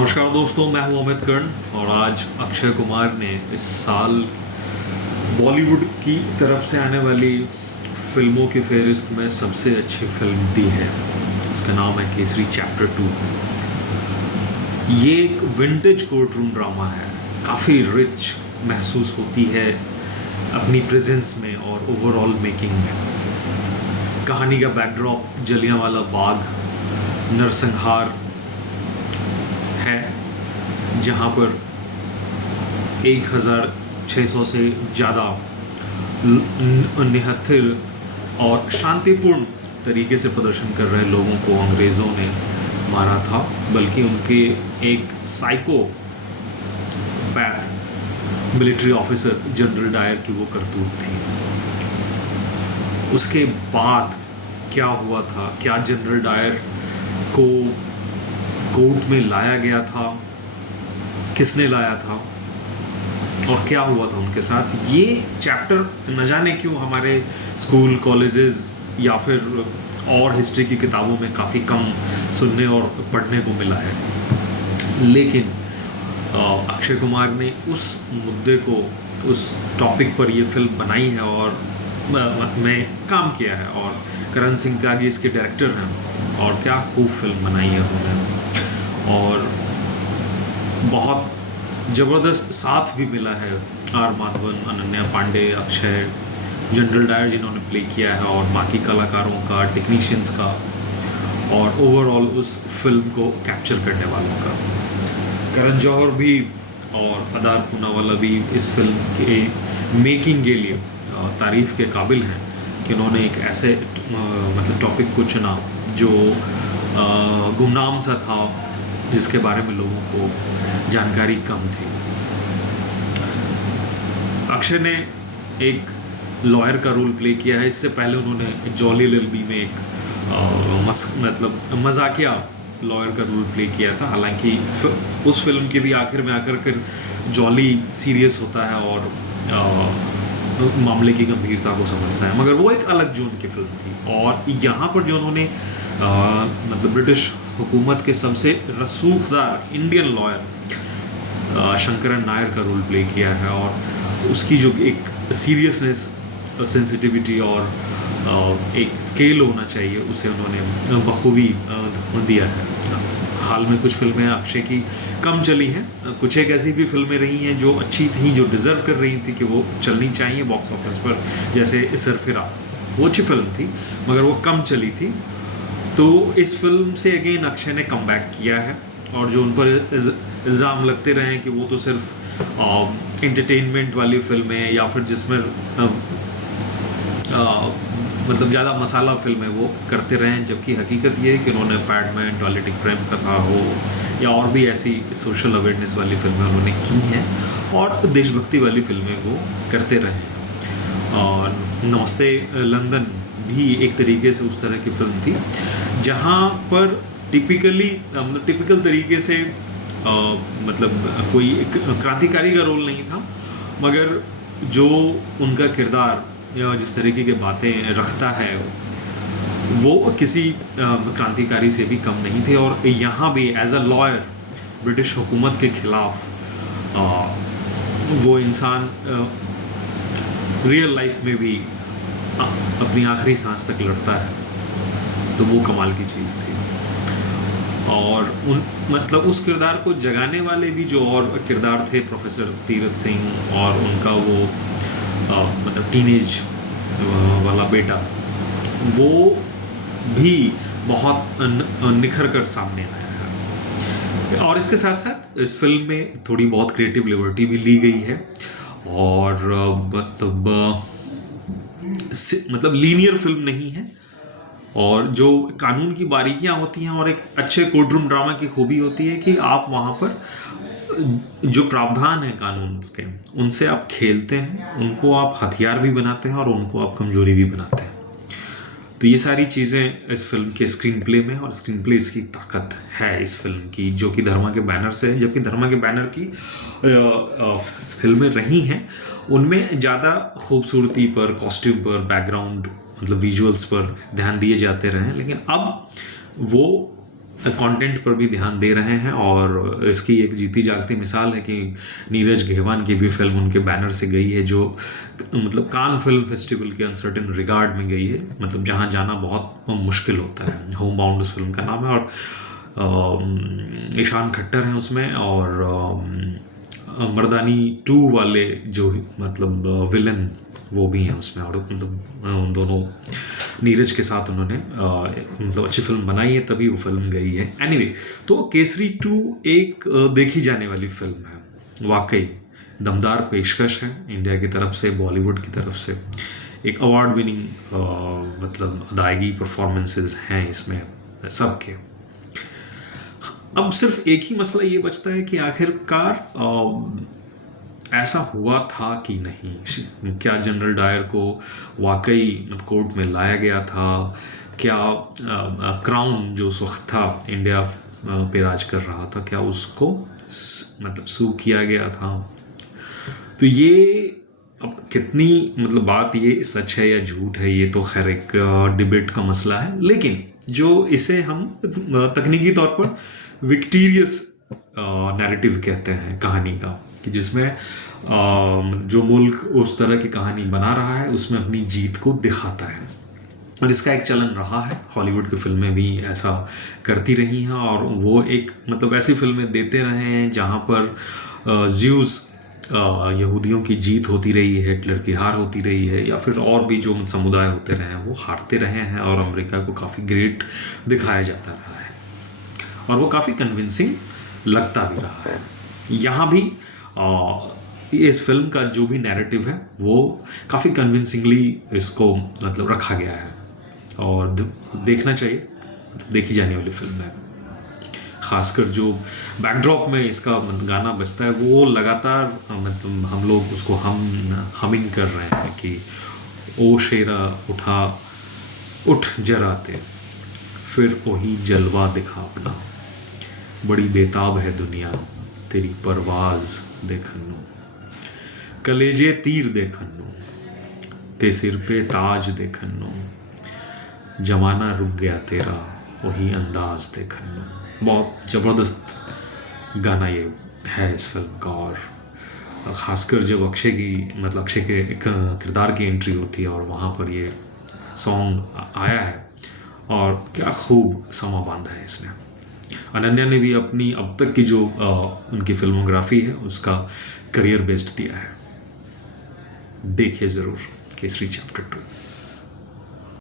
नमस्कार दोस्तों, मैं हूं अमित कर्ण और आज अक्षय कुमार ने इस साल बॉलीवुड की तरफ से आने वाली फिल्मों की फहरिस्त में सबसे अच्छी फिल्म दी है। इसका नाम है केसरी चैप्टर 2। ये एक विंटेज कोर्ट रूम ड्रामा है, काफ़ी रिच महसूस होती है अपनी प्रेजेंस में और ओवरऑल मेकिंग में। कहानी का बैकड्रॉप जलियांवाला बाग नरसंहार है, जहाँ पर 1600 से ज़्यादा निहत्थिर और शांतिपूर्ण तरीके से प्रदर्शन कर रहे लोगों को अंग्रेज़ों ने मारा था, बल्कि उनके एक psychopath military officer general Dyer की वो करतूत थी। उसके बाद क्या हुआ था, क्या जनरल डायर को कोर्ट में लाया गया था, किसने लाया था और क्या हुआ था उनके साथ, ये चैप्टर न जाने क्यों हमारे स्कूल कॉलेजेस या फिर और हिस्ट्री की किताबों में काफ़ी कम सुनने और पढ़ने को मिला है। लेकिन अक्षय कुमार ने उस मुद्दे को, उस टॉपिक पर ये फिल्म बनाई है और में काम किया है। और करण सिंह त्यागी इसके डायरेक्टर हैं और क्या खूब फिल्म बनाई है उन्होंने। और बहुत ज़बरदस्त साथ भी मिला है R Madhavan, Ananya Pandey, Akshay, general Dyer जिन्होंने प्ले किया है और बाकी कलाकारों का, टेक्नीशियंस का और ओवरऑल उस फिल्म को कैप्चर करने वालों का। करण जौहर भी और अदार पूनावाला भी इस फिल्म के मेकिंग के लिए तारीफ़ के काबिल हैं कि उन्होंने एक ऐसे टॉपिक को चुना जो गुमनाम सा था, जिसके बारे में लोगों को जानकारी कम थी। अक्षय ने एक लॉयर का रोल प्ले किया है। इससे पहले उन्होंने जॉली एलएलबी में एक मजाकिया लॉयर का रोल प्ले किया था। हालांकि उस फिल्म के भी आखिर में आकर कर जॉली सीरियस होता है और मामले की गंभीरता को समझता है, मगर वो एक अलग जोन की फिल्म थी। और यहाँ पर जो उन्होंने ब्रिटिश हुकूमत के सबसे रसूखदार इंडियन लॉयर शंकरन नायर का रोल प्ले किया है और उसकी जो एक सीरियसनेस, सेंसिटिविटी और एक स्केल होना चाहिए, उसे उन्होंने बखूबी दिया है। हाल में कुछ फिल्में अक्षय की कम चली हैं, कुछ एक ऐसी भी फिल्में रही हैं जो अच्छी थी, जो डिज़र्व कर रही थी कि वो चलनी चाहिए बॉक्स ऑफिस पर, जैसे सरफिरा। वो अच्छी फिल्म थी मगर वो कम चली थी। तो इस फिल्म से अगेन अक्षय ने कम बैक किया है और जो उन पर इल्ज़ाम लगते रहे कि वो तो सिर्फ एंटरटेनमेंट वाली फिल्म है या फिर जिसमें ज़्यादा मसाला फिल्म है, वो करते रहे हैं, जबकि हकीकत ये है कि उन्होंने पैडमैन, टॉयलेटिक प्रेम कथा हो या और भी ऐसी सोशल अवेयरनेस वाली फिल्में उन्होंने की हैं और देशभक्ति वाली फिल्में वो करते रहे। और नमस्ते लंदन भी एक तरीके से उस तरह की फिल्म थी जहाँ पर टिपिकल तरीके से कोई क्रांतिकारी का रोल नहीं था, मगर जो उनका किरदार या जिस तरीके की बातें रखता है वो किसी क्रांतिकारी से भी कम नहीं थे। और यहाँ भी एज अ लॉयर ब्रिटिश हुकूमत के खिलाफ वो इंसान रियल लाइफ में भी अपनी आखिरी सांस तक लड़ता है, तो वो कमाल की चीज़ थी। और उस किरदार को जगाने वाले भी जो और किरदार थे, प्रोफेसर तीरथ सिंह और उनका वो टीनेज वाला बेटा, वो भी बहुत निखर कर सामने आया है। और इसके साथ साथ इस फिल्म में थोड़ी बहुत क्रिएटिव लिबर्टी भी ली गई है और लीनियर फिल्म नहीं है, और जो कानून की बारीकियां होती हैं और एक अच्छे कोर्ट रूम ड्रामा की खूबी होती है कि आप वहाँ पर जो प्रावधान है कानून के, उनसे आप खेलते हैं, उनको आप हथियार भी बनाते हैं और उनको आप कमजोरी भी बनाते हैं। तो ये सारी चीज़ें इस फिल्म के स्क्रीन प्ले में, और स्क्रीन प्ले इसकी ताकत है इस फिल्म की, जो कि धर्मा के बैनर से है। जबकि धर्मा के बैनर की फिल्में रही हैं, उनमें ज़्यादा खूबसूरती पर, कॉस्ट्यूम पर, बैकग्राउंड विजुअल्स पर ध्यान दिए जाते रहे, लेकिन अब वो कंटेंट पर भी ध्यान दे रहे हैं। और इसकी एक जीती जागती मिसाल है कि नीरज घेवान की भी फिल्म उनके बैनर से गई है, जो मतलब कान फिल्म फेस्टिवल के अनसर्टेन रिगार्ड में गई है, मतलब जहाँ जाना बहुत मुश्किल होता है। होम बाउंड उस फिल्म का नाम है, और ईशान खट्टर हैं उसमें, और मर्दानी 2 वाले जो मतलब विलन वो भी हैं उसमें, और मतलब उन दोनों नीरज के साथ उन्होंने मतलब अच्छी फिल्म बनाई है, तभी वो फिल्म गई है। एनीवे, तो केसरी 2 एक देखी जाने वाली फिल्म है, वाकई दमदार पेशकश है इंडिया की तरफ से, बॉलीवुड की तरफ से। एक अवार्ड विनिंग मतलब अदायगी परफॉर्मेंसेस हैं इसमें सबके। अब सिर्फ एक ही मसला ये बचता है कि आखिरकार ऐसा हुआ था कि नहीं। क्या जनरल डायर को वाकई कोर्ट में लाया गया था? क्या क्राउन जो उस वक्त था इंडिया पे राज कर रहा था, क्या उसको मतलब सू किया गया था? तो ये अब कितनी मतलब बात ये सच है या झूठ है, ये तो खैर एक डिबेट का मसला है। लेकिन जो इसे हम तकनीकी तौर पर विक्टीरियस नैरेटिव कहते हैं कहानी का, कि जिसमें जो मुल्क उस तरह की कहानी बना रहा है उसमें अपनी जीत को दिखाता है। और इसका एक चलन रहा है, हॉलीवुड की फिल्में भी ऐसा करती रही हैं, और वो एक मतलब ऐसी फिल्में देते रहे हैं जहाँ पर ज्यूज़ यहूदियों की जीत होती रही है, हिटलर की हार होती रही है, या फिर और भी जो समुदाय होते रहे हैं वो हारते रहे हैं, और अमेरिका को काफ़ी ग्रेट दिखाया जाता रहा है, और वो काफ़ी कन्विंसिंग लगता भी रहा है। यहाँ भी इस फिल्म का जो भी नैरेटिव है वो काफ़ी कन्विंसिंगली इसको मतलब रखा गया है, और देखना चाहिए, देखी जाने वाली फिल्म है। खासकर जो बैकड्रॉप में इसका गाना बजता है वो लगातार मतलब हम लोग उसको हमिंग कर रहे हैं कि ओ शेरा उठा उठ जराते, फिर वही जलवा दिखा अपना, बड़ी बेताब है दुनिया तेरी परवाज देखन्नो, कलेजे तीर देखन्नो, ते सिर पे ताज देखन्नो, जमाना रुक गया तेरा वही अंदाज देखन्नो। बहुत ज़बरदस्त गाना ये है इस फिल्म का, और ख़ासकर जब अक्षय की मतलब अक्षय के एक किरदार की एंट्री होती है और वहाँ पर ये सॉन्ग आया है, और क्या खूब समा बांधा है इसने। अनन्या ने भी अपनी अब तक की जो उनकी फिल्मोग्राफी है उसका करियर बेस्ट दिया है। देखिए ज़रूर केसरी चैप्टर 2।